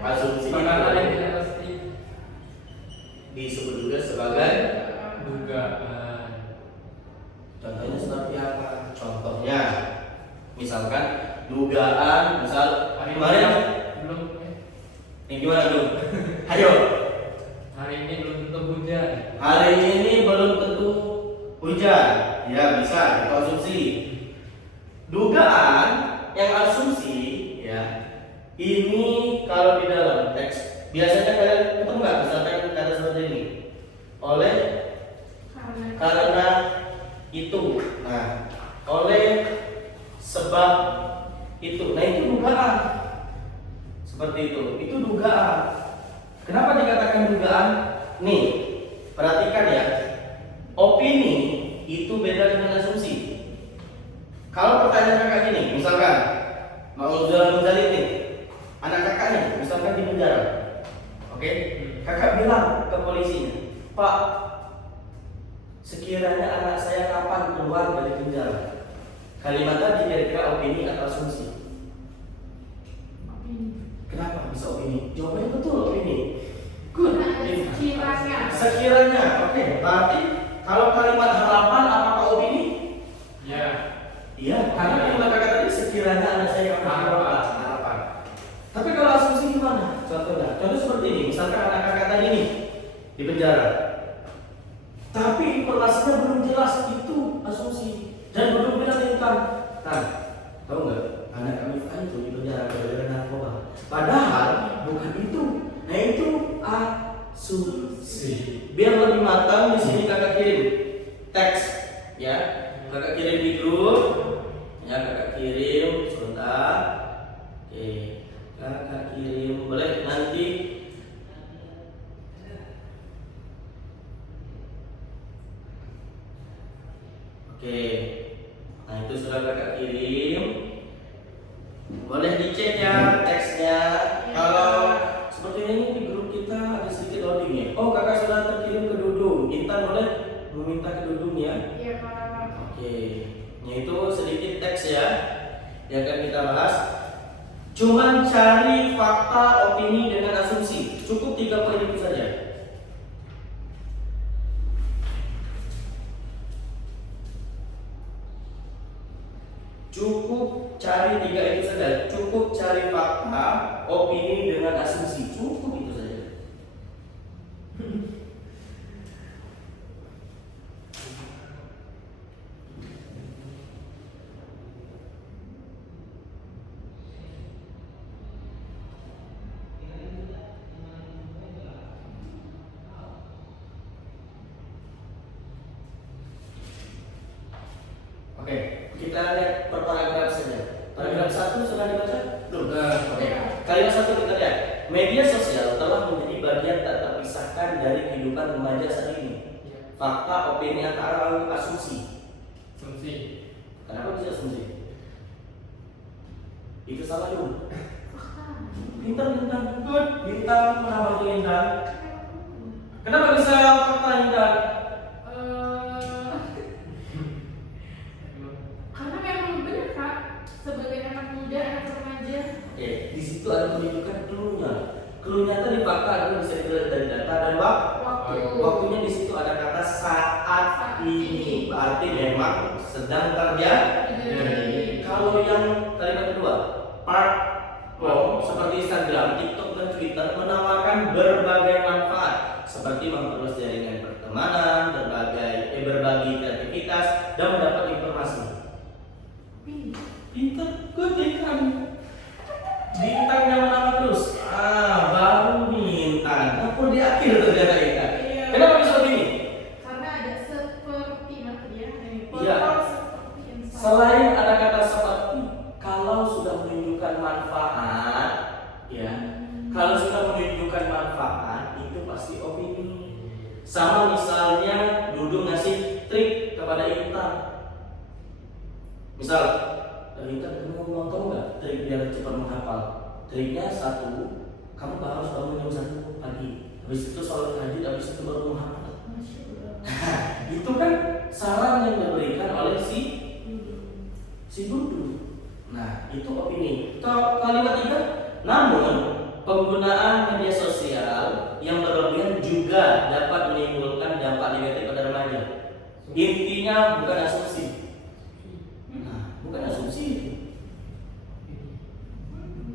Asumsi Perkataan yang itu tidak pasti. disebut juga sebagai Dugaan. contohnya seperti apa? Contohnya misalkan dugaan, misal kemarin belum. yang gimana belum? Ayo. Hari ini belum tentu hujan. Hari ini belum tentu hujan. Ya bisa, itu asumsi. Dugaan yang asumsi ya. Ini kalau di dalam teks biasanya kalian ketemu nggak? Misalkan kata seperti ini. Oleh karena itu. Nah, oleh sebab itu. Nah, itu dugaan. Seperti itu. Itu dugaan. Kenapa dikatakan dugaan? Nih, perhatikan ya. Opini itu beda dengan asumsi. Kalau pertanyaan kakak gini, misalkan mau Muzali nih, anak kakaknya, misalkan di penjara, oke? Kakak bilang ke polisinya, Pak, sekiranya anak saya kapan keluar dari penjara? Kalimat tadi kira-kira opini atau asumsi? Kenapa bisa opini? Jawabannya betul opini. Good. Sekiranya, oke. Berarti kalau kalimat harapan apakah opini? Ya. Iya, karena kalimat kakak tadi sekiranya anak saya akan keluar harapan. Tapi kalau asumsi gimana? Contoh seperti ini, misalkan anak kakak tadi nih di penjara. Tapi informasinya belum jelas, itu asumsi. Dan belum bilang Intan, tahu nggak? Anak kami itu di penjara gara-gara narkoba. Padahal bukan itu. Nah itu asumsi. Biar lebih matang di sini kakak kirim teks, ya. Kakak kirim di grup, ya kakak kirim sebentar. Oke, kakak kirim boleh nanti. Oke, nah itu sudah kakak kirim. Boleh dicek ya teksnya. Kalau seperti ini di grup kita ada sedikit loading ya. Oh kakak sudah terkirim ke Dudung. Intan boleh meminta ke Dudung ya. Iya Pak. Oke, itu sedikit teks ya yang akan kita bahas. Cuman cari fakta, opini dengan asumsi. Cukup 3 poin itu saja. Cukup cari 3 itu saja. Cukup cari fakta, opini dengan asumsi. Cukup itu saja. Oke, kita lihat per paragraf saja. Paragraf 1 sudah dibaca? Belum. Oke. Kalimat 1 kita lihat. Media sosial telah menjadi bagian tak terpisahkan dari kehidupan remaja saat ini. Fakta, opini, atau asumsi. Asumsi. Kenapa bisa asumsi? Itu salah dulu. Bintang, good. Bintang, kenapa bintang? Kenapa bisa fakta Intan? Karena memang benar Kak, sebagai anak muda, anak remaja. Oke, di situ ada penunjukan clue-nya. Clue-nya tadi fakta adalah bisa dilihat dari data dan waktu. Waktu. Waktunya di situ ada kata saat ini. berarti memang sedang terjadi. Kalau yang kalimat kedua, platform seperti Instagram, TikTok, dan Twitter menawarkan berbagai manfaat seperti memperluas jaringan pertemanan, berbagi kreativitas, dan mendapat informasi. Pintar, kutikan. Bintangnya menambah terus. Baru bintang. Apa di akhir ternyata ikan? Iya. Kenapa bisa begini? Karena ada seperti ya. Iya. Seperti yang sama. Selain ada kata seperti, kalau sudah menunjukkan manfaat, ya, kalau sudah menunjukkan manfaat itu pasti opini. Sama misalnya Dudu ngasih trik kepada Intan. Misal, Intan kamu mau tahu nggak trik biar cepat menghafal? Triknya satu, kamu harus bangun jam 1 pagi. Habis itu sholat tahajud, habis itu baru menghafal. Masya Allah. Itu kan saran yang diberikan oleh si Dudu. Nah, itu opini. Kalimat tiga, namun penggunaan media sosial yang berlebihan juga dapat menimbulkan dampak negatif pada remaja. Intinya bukan asumsi. Nah, bukan asumsi itu.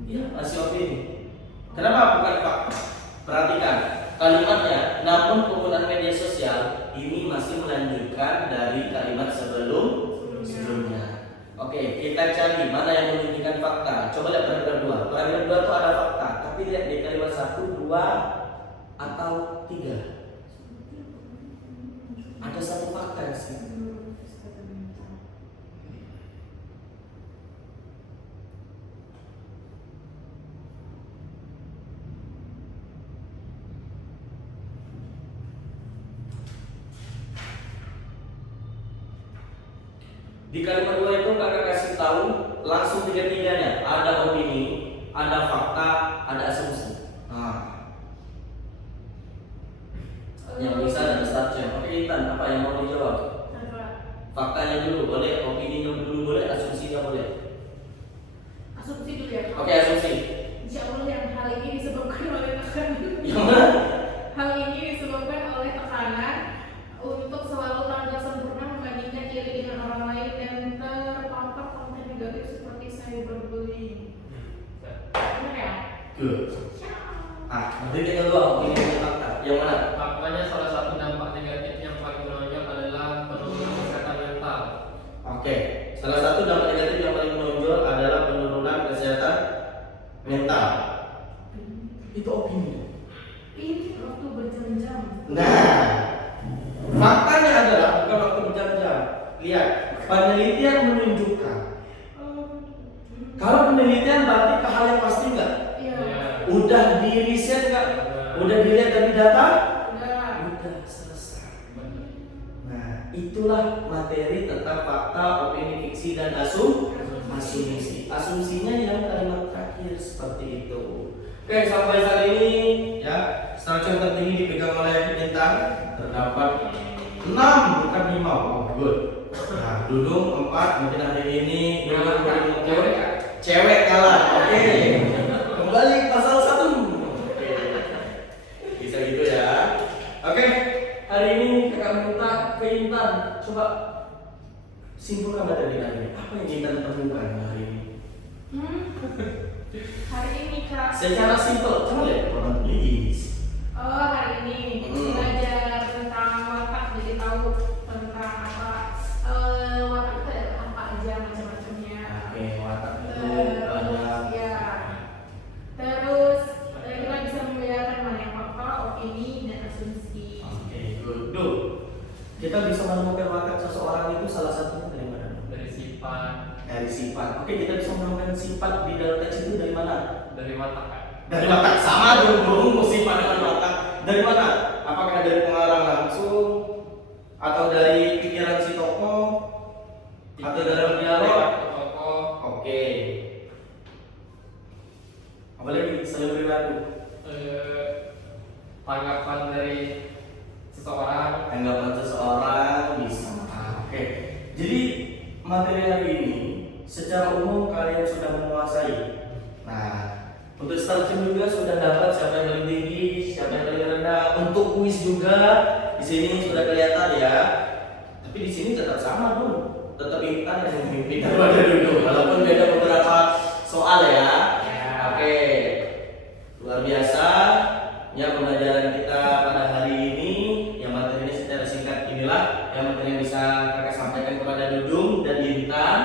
Ya, masih opini. Kenapa bukan fakta? Perhatikan kalimatnya. Namun penggunaan media sosial ini masih melanjutkan dari kalimat sebelumnya. Oke, kita cari mana yang menunjukkan fakta. Coba lihat paragraf 2. Paragraf 2 itu ada fakta, tapi lihat di kalimat 1, 2, atau 3. Ada satu fakta di sini. Di kalimat 2 itu kakak kasih tahu langsung tiga-tiganya. Ada opini, ada fakta, ada asumsi. Nah, yang bisa ada startnya. Oke Intan, apa yang mau dijawab? Faktanya dulu boleh, opininya dulu boleh, asumsinya boleh. Asumsi dulu ya. Oke, asumsi. Insya Allah yang hal ini disebabkan oleh tekanan. Yang mana? Hal ini disebabkan oleh tekanan untuk selalu tampil sempurna membandingkan diri dengan orang lain dan terpapar konten negatif seperti cyberbullying. Benar ya? Good. Nanti kita dua opini dan fakta. Yang mana? Faktanya salah satu dampak negatif yang paling menonjol adalah penurunan kesehatan mental. Oke, salah satu dampak negatif yang paling menonjol adalah penurunan kesehatan mental. Itu opini. Ini waktu berjam-jam. Nah, faktanya adalah bukan waktu berjam-jam. Lihat, penelitian menunjukkan. Kalau penelitian berarti ke hal yang pasti nggak? Iya. Udah di riset nggak? Udah dilihat dari data? Udah. Udah selesai. Nah, itulah materi tentang fakta, opini, fiksi, dan asumsi. Asumsinya yang kalimat terakhir seperti itu. Oke, sampai saat ini ya, struktur tertinggi dipegang oleh Intan. Terdapat 6 bukan 5. Oh, good. Nah, Dudung 4. Mungkin hari ini Dudung paling unggul. Cewek kalah. Oke. Kembali ke pasal 1. Oke. Bisa gitu ya. Oke. Hari ini kakak minta ke Intan coba simpulkan dari hari ini. Apa yang Intan temukan hari ini? Hari ini Kak. Secara simpel, coba lihat orang please. Oh, hari ini belajar tentang watak, jadi tahu tentang apa watak itu ada apa aja macam-macamnya. Oke, watak itu banyak. Ya. Terus kita bisa membedakan mana yang fakta, opini, dan asumsi. Oke, good. Duh, kita bisa menemukan watak seseorang itu salah satunya dari mana? Dari sifat, Dari sifat. Oke, kita bisa menemukan sifat di dalam teks itu dari mana? dari watak kan? Dari watak. Sama dong, sifat dengan watak. Dari mana? Apakah dari pengarang langsung atau dari pikiran si tokoh atau dalam dialog? Tokoh. Oke. Apa lagi? Selain perilaku. Tanggapan dari seseorang. Tanggapan seseorang bisa. Oke. Jadi materi hari ini secara umum kalian sudah menguasai. Nah, untuk starting juga sudah dapat siapa yang paling tinggi, siapa yang paling rendah. Untuk kuis juga di sini sudah kelihatan ya. Tapi Tapi di sini tetap sama Dun, tetap Intan yang memimpin daripada Dudung, walaupun beda beberapa soal ya. Oke, luar biasa ya pembelajaran kita pada hari ini. Yang materinya secara singkat inilah yang materi yang bisa kakak sampaikan kepada Dudung dan Intan.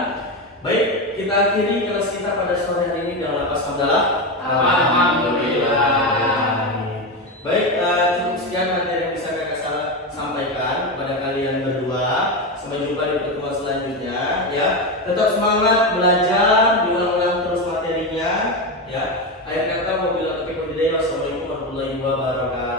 Baik, kita akhiri kelas kita pada sore hari ini dengan lafaz hamdalah. Alhamdulillah. Baik, cukup sekian materi yang bisa kakak sampaikan kepada kalian berdua. Sampai jumpa di pertemuan selanjutnya ya. Tetap semangat belajar, diulang-ulang terus materinya ya. Akhir kata wabillahi taufiq wal hidayah. Wassalamualaikum warahmatullahi wabarakatuh.